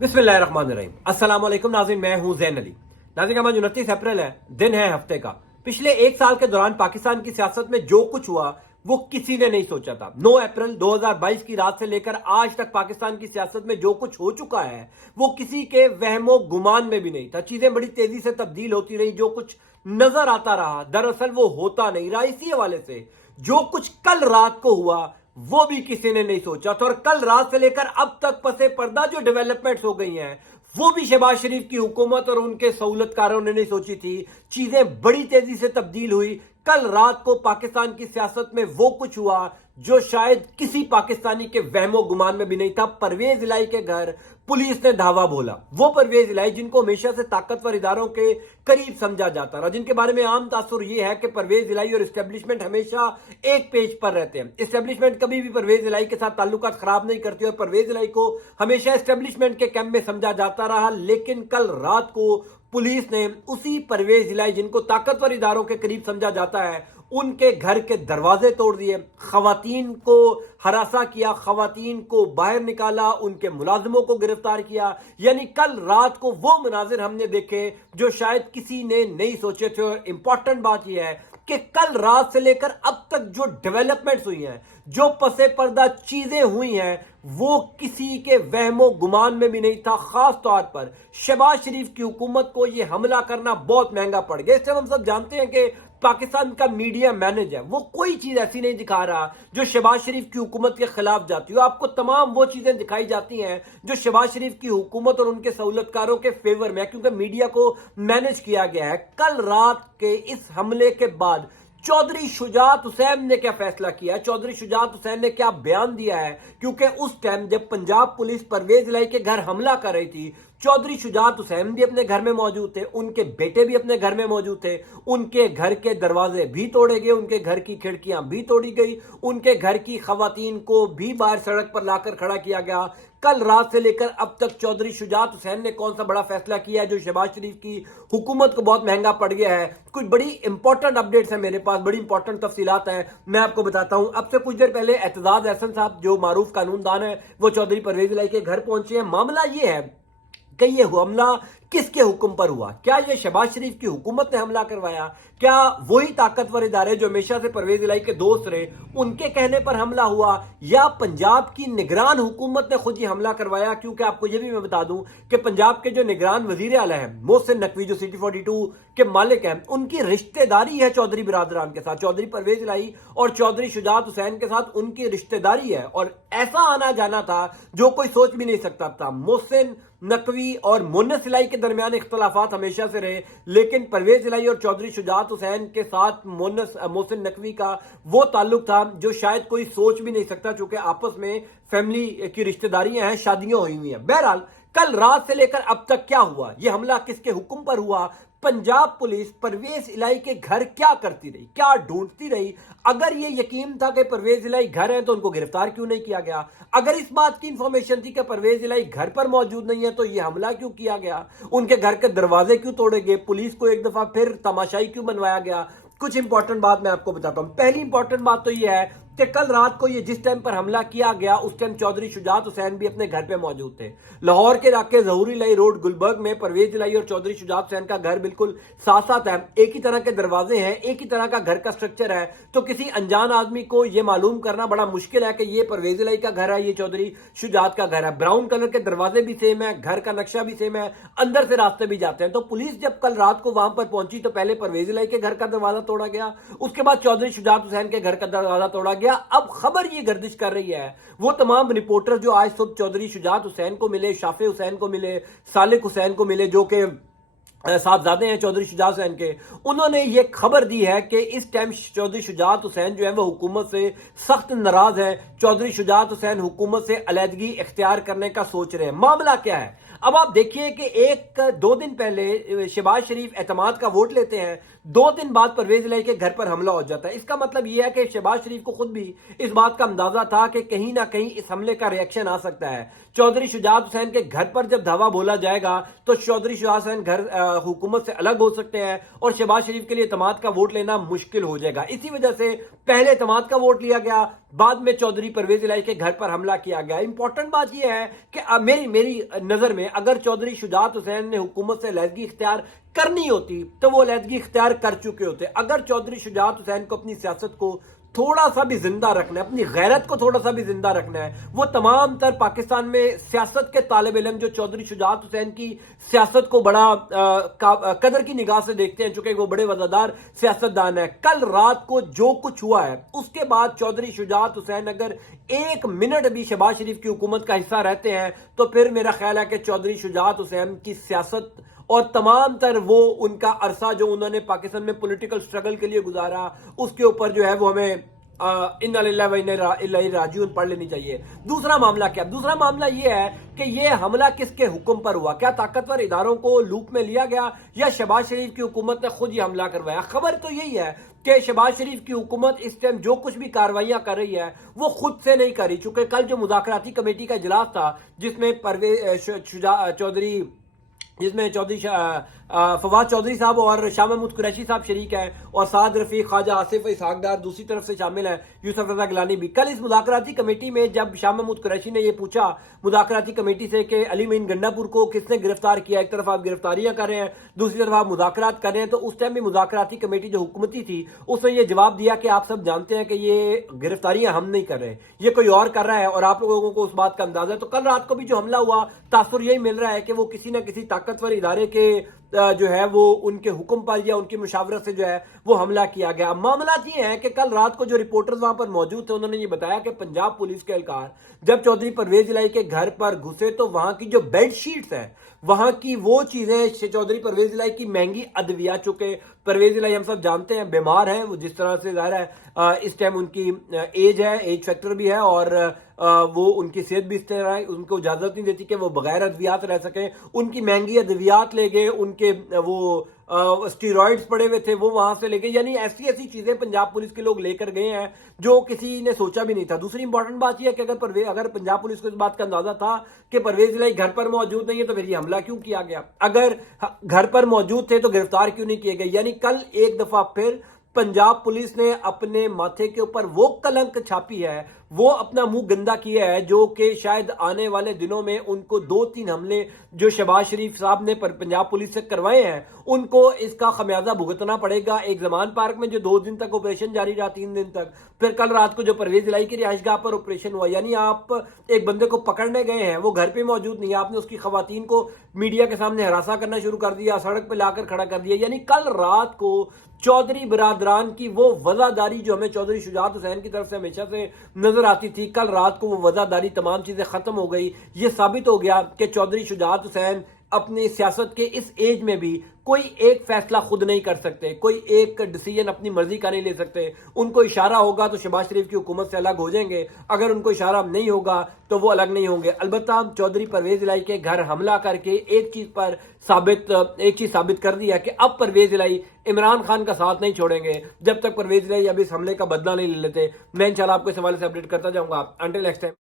बिस्मिल्लाहिर्रहमानिर्रहीम। अस्सलाम वालेकुम नाज़रीन, मैं हूं ज़ैन अली। नाज़रीन, आज 29 अप्रैल है, दिन है हफ्ते का। पिछले एक साल के दौरान पाकिस्तान की सियासत में जो कुछ हुआ वो किसी ने नहीं सोचा था। 9 अप्रैल 2022 की रात से लेकर आज तक पाकिस्तान की सियासत में जो कुछ हो चुका है वो किसी के वहमो गुमान में भी नहीं था। चीजें बड़ी तेजी से तब्दील होती रही, जो कुछ नजर आता रहा दरअसल वो होता नहीं रहा। इसी हवाले से जो कुछ कल रात को हुआ वो भी किसी ने नहीं सोचा था, और कल रात से लेकर अब तक पसे पर्दा जो डेवलपमेंट्स हो गई हैं वो भी शहबाज शरीफ की हुकूमत और उनके सहूलतकारों ने नहीं सोची थी। चीजें बड़ी तेजी से तब्दील हुई। कल रात को पाकिस्तान की सियासत में वो कुछ हुआ जो शायद किसी पाकिस्तानी के वहमो गुमान में भी नहीं था। परवेज इलाही के घर पुलिस ने धावा बोला। वो परवेज इलाही जिनको हमेशा से ताकतवर इदारों के करीब समझा जाता रहा, जिनके बारे में आम तासुर यह है कि परवेज इलाही और एस्टेब्लिशमेंट हमेशा एक पेज पर रहते हैं। एस्टेब्लिशमेंट कभी भी परवेज इलाही के साथ ताल्लुकात खराब नहीं करती और परवेज इलाही को हमेशा एस्टेब्लिशमेंट के कैंप में समझा जाता रहा। लेकिन कल रात को पुलिस ने उसी परवेज इलाही जिनको ताकतवर इदारों के करीब समझा जाता है उनके घर के दरवाजे तोड़ दिए, खवातीन को हरासा किया, खवातीन को बाहर निकाला, उनके मुलाजिमों को गिरफ्तार किया। यानी कल रात को वो मनाजिर हमने देखे जो शायद किसी ने नहीं सोचे थे। और इंपॉर्टेंट बात यह है कि कल रात से लेकर अब तक जो डेवलपमेंट्स हुई हैं, जो पसे पर्दा चीजें हुई हैं, वो किसी के वहमो गुमान में भी नहीं था। खास तौर पर शहबाज शरीफ की हुकूमत को यह हमला करना बहुत महंगा पड़ गया। इससे हम सब जानते हैं कि पाकिस्तान का मीडिया मैनेज है, वो कोई चीज ऐसी नहीं दिखा रहा जो शहबाज शरीफ की हुकूमत के खिलाफ जाती हो। आपको तमाम वो चीजें दिखाई जाती हैं जो शहबाज शरीफ की हुकूमत और उनके सहूलतकारों के फेवर में है, क्योंकि मीडिया को मैनेज किया गया है। कल रात के इस हमले के बाद चौधरी शुजात हुसैन ने क्या फैसला किया है, चौधरी शुजात हुसैन ने क्या बयान दिया है, क्योंकि उस टाइम जब पंजाब पुलिस परवेज इलाही के घर हमला कर रही थी चौधरी शुजात हुसैन भी अपने घर में मौजूद थे, उनके बेटे भी अपने घर में मौजूद थे। उनके घर के दरवाजे भी तोड़े गए, उनके घर की खिड़कियां भी तोड़ी गई, उनके घर की खवातीन को भी बाहर सड़क पर लाकर खड़ा किया गया। कल रात से लेकर अब तक चौधरी शुजात हुसैन ने कौन सा बड़ा फैसला किया है जो शहबाज शरीफ की हुकूमत को बहुत महंगा पड़ गया है। कुछ बड़ी इंपॉर्टेंट अपडेट्स हैं मेरे पास, बड़ी इंपॉर्टेंट तफसीलात हैं, मैं आपको बताता हूं। अब से कुछ देर पहले एतजाज अहसन साहब जो मारूफ कानूनदान है वो चौधरी परवेज इलाही के घर पहुंचे हैं। मामला ये है कि ये हमला किसके हुक्म पर हुआ? क्या ये शहबाज शरीफ की हुकूमत ने हमला करवाया? क्या वही ताकतवर इदारे जो हमेशा से परवेज इलाही के दोस्त रहे उनके कहने पर हमला हुआ, या पंजाब की निगरान हुकूमत ने खुद ये हमला करवाया? क्योंकि आपको ये भी मैं बता दूं कि पंजाब के जो निगरान वजीर आला है मोहसिन नकवी जो सिटी 42 के मालिक हैं, उनकी रिश्तेदारी है चौधरी बिरादरान के साथ। चौधरी परवेज इलाही और चौधरी शुजात हुसैन के साथ उनकी रिश्तेदारी है, और ऐसा आना जाना था जो कोई सोच भी नहीं सकता था। मोहसिन नकवी और मुन्नस इलाही के दरमियान इख्तलाफात हमेशा से रहे, लेकिन परवेज इलाही और चौधरी शुजात हुसैन के साथ मोहसिन नकवी का वो ताल्लुक था जो शायद कोई सोच भी नहीं सकता, चूंकि आपस में फैमिली की रिश्तेदारियां हैं, शादियां हुई हुई हैं। बहरहाल कल रात से लेकर अब तक क्या हुआ, यह हमला किसके हुक्म पर हुआ, पंजाब पुलिस परवेज इलाही के घर क्या करती रही, क्या ढूंढती रही? अगर ये यकीन था कि परवेज इलाही घर है तो उनको गिरफ्तार क्यों नहीं किया गया? अगर इस बात की इंफॉर्मेशन थी कि परवेज इलाही घर पर मौजूद नहीं है तो ये हमला क्यों किया गया? उनके घर के दरवाजे क्यों तोड़े गए? पुलिस को एक दफा फिर तमाशाई क्यों बनवाया गया? कुछ इंपॉर्टेंट बात मैं आपको बताता हूं। पहली इंपॉर्टेंट बात तो यह है कि कल रात को ये जिस टाइम पर हमला किया गया उस टाइम चौधरी शुजात हुसैन भी अपने घर पे मौजूद थे। लाहौर के इलाके ज़हूरी इलाही रोड गुलबर्ग में परवेज इलाही और चौधरी शुजात हुसैन का घर बिल्कुल साथ साथ है, एक ही तरह के दरवाजे हैं, एक ही तरह का घर का स्ट्रक्चर है। तो किसी अनजान आदमी को यह मालूम करना बड़ा मुश्किल है कि ये परवेज इलाही का घर है, ये चौधरी शुजात का घर है। ब्राउन कलर के दरवाजे भी सेम है, घर का नक्शा भी सेम है, अंदर से रास्ते भी जाते हैं। तो पुलिस जब कल रात को वहां पर पहुंची तो पहले परवेज इलाही के घर का दरवाजा तोड़ा गया, उसके बाद चौधरी शुजात हुसैन के घर का दरवाजा तोड़ा गया। अब खबर ये गर्दिश कर रही है, वो तमाम रिपोर्टर जो आज सुबह चौधरी शुजात हुसैन को मिले, शाफे हुसैन को मिले, सालिक हुसैन को मिले जो कि साहबजादे हैं चौधरी शुजात हुसैन के, उन्होंने ये खबर दी है कि इस टाइम चौधरी शुजात हुसैन जो है वो हुकूमत से सख्त नाराज है। चौधरी शुजात हुसैन हुकूमत से अलहदगी इख्तियार करने का सोच रहे हैं। मामला क्या है? अब आप देखिए कि एक दो दिन पहले शहबाज शरीफ एतमाद का वोट लेते हैं 2 दिन बाद परवेज इलाही के घर पर हमला हो जाता है। इसका मतलब यह है कि शहबाज शरीफ को खुद भी इस बात का अंदाजा था कि कहीं ना कहीं इस हमले का रिएक्शन आ सकता है। चौधरी शुजात हुसैन के घर पर जब धावा बोला जाएगा तो चौधरी शुजात हुसैन घर हुकूमत से अलग हो सकते हैं और शहबाज शरीफ के लिए इत्तेमाद का वोट लेना मुश्किल हो जाएगा। इसी वजह से पहले इत्तेमाद का वोट लिया गया, बाद में चौधरी परवेज इलाही के घर पर हमला किया गया। इंपॉर्टेंट बात यह है कि मेरी नजर में अगर चौधरी शुजात हुसैन ने हुकूमत से अलहदगी इख्तियार करनी होती तो वो अलहदगी इख्तियार कर चुके होते। अगर चौधरी शुजात हुसैन को अपनी सियासत को थोड़ा सा भी जिंदा रखना है, अपनी गैरत को थोड़ा सा भी जिंदा रखना है, वो तमाम तर पाकिस्तान में सियासत के तालिब इल्म जो चौधरी शुजात हुसैन की सियासत को बड़ा कदर की निगाह से देखते हैं, चूंकि वो बड़े वफादार सियासतदान है। कल रात को जो कुछ हुआ है उसके बाद चौधरी शुजात हुसैन अगर 1 मिनट भी शहबाज शरीफ की हुकूमत का हिस्सा रहते हैं तो फिर मेरा ख्याल है कि चौधरी शुजात हुसैन की सियासत और तमाम तर वो उनका अरसा जो उन्होंने पाकिस्तान में पॉलिटिकल स्ट्रगल के लिए गुजारा, उसके ऊपर जो है वो हमें इन्ना लिल्लाहि व इन्ना इलैहि राजिऊन पढ़ लेनी चाहिए। दूसरा मामला क्या? दूसरा मामला ये है कि ये हमला किसके हुक्म पर हुआ? क्या ताकतवर इदारों को लूप में लिया गया या शहबाज शरीफ की हुकूमत ने खुद ये हमला करवाया? खबर तो यही है कि शहबाज शरीफ की हुकूमत इस टाइम जो कुछ भी कार्रवाइयां कर रही है वो खुद से नहीं कर रही, चूंकि कल जो मुज़ाकराती कमेटी का इजलास था जिसमें चौधरी फवाद चौधरी साहब और शाह महमूद कुरैशी साहब शरीक हैं और साद रफीक, ख्वाजा आसिफ इसहाक डार दूसरी तरफ से शामिल हैं, यूसुफ रजा गिलानी भी। कल इस मुज़ाकराती कमेटी में जब शाह महमूद कुरैशी ने यह पूछा मुज़ाकराती कमेटी से कि अली मीन गंडापुर को किसने गिरफ्तार किया, एक तरफ आप गिरफ्तारियां कर रहे हैं, दूसरी तरफ आप मुज़ाकरात कर रहे हैं, तो उस टाइम भी मुज़ाकराती कमेटी जो हुकूमती थी उसने ये जवाब दिया कि आप सब जानते हैं कि ये गिरफ्तारियां हम नहीं कर रहे, ये कोई और कर रहा है और आप लोगों को उस बात का अंदाजा है। तो कल रात को भी जो हमला हुआ तासुर यही मिल रहा है कि वो किसी न किसी ताकतवर इदारे के जो है वो उनके हुक्म पर या उनकी मुशावरत से जो है वो हमला किया गया। मामला ये है कि कल रात को जो रिपोर्टर्स वहां पर मौजूद थे उन्होंने ये बताया कि पंजाब पुलिस के एहलकार जब चौधरी परवेज इलाही के घर पर घुसे तो वहां की जो बेड शीट्स है, वहां की वो चीजें चौधरी परवेज इलाही की महंगी अद्विया, चुके परवेज इलाही हम सब जानते हैं बीमार है, वो जिस तरह से ज़ाहिर है इस टाइम उनकी एज है, एज फैक्टर भी है और वो उनकी सेहत भी इस तरह है, उनको इजाजत नहीं देती कि वो बगैर अद्वियात रह सके। उनकी महंगी अद्वियात ले गए, उनके वो स्टीरॉइड्स पड़े हुए थे वो वहां से ले गए, यानी ऐसी ऐसी चीजें पंजाब पुलिस के लोग लेकर गए हैं जो किसी ने सोचा भी नहीं था। दूसरी इंपॉर्टेंट बात यह है कि अगर पंजाब पुलिस को इस बात का अंदाजा था कि परवेज इलाही घर पर मौजूद नहीं है तो फिर ये हमला क्यों किया गया? अगर घर पर मौजूद थे तो गिरफ्तार क्यों नहीं किए गए? यानी कल एक दफा फिर पंजाब पुलिस ने अपने माथे के ऊपर वो कलंक छापी है, वो अपना मुंह गंदा किया है जो कि शायद आने वाले दिनों में उनको 2-3 हमले जो शहबाज शरीफ साहब ने पंजाब पुलिस से करवाए हैं उनको इसका खमियाजा भुगतना पड़ेगा। एक जमान पार्क में जो 2 दिन तक ऑपरेशन जारी रहा, 3 दिन तक, फिर कल रात को जो परवेज इलाही की रिहाइशगाह पर ऑपरेशन हुआ, यानी आप एक बंदे को पकड़ने गए हैं, वो घर पे मौजूद नहीं है, आपने उसकी खवातीन को मीडिया के सामने हरासा करना शुरू कर दिया, सड़क पर लाकर खड़ा कर दिया। यानी कल रात को चौधरी बिरादरान की वो वजादारी जो हमें चौधरी शुजात हुसैन की तरफ से हमेशा से नजर आती थी, कल रात को वो वजादारी तमाम चीजें खत्म हो गई। ये साबित हो गया कि चौधरी शुजात हुसैन अपनी सियासत के इस एज में भी कोई एक फैसला खुद नहीं कर सकते, कोई एक डिसीजन अपनी मर्जी का नहीं ले सकते। उनको इशारा होगा तो शहबाज शरीफ की हुकूमत से अलग हो जाएंगे, अगर उनको इशारा नहीं होगा तो वो अलग नहीं होंगे। अलबत्ता चौधरी परवेज इलाही के घर हमला करके एक चीज साबित कर दी है कि अब परवेज इलाही इमरान खान का साथ नहीं छोड़ेंगे जब तक परवेज इलाही अब इस हमले का बदला नहीं ले लेते। मैं इंशाल्लाह आपको इस हवाले से अपडेट करता जाऊंगा। Until next time.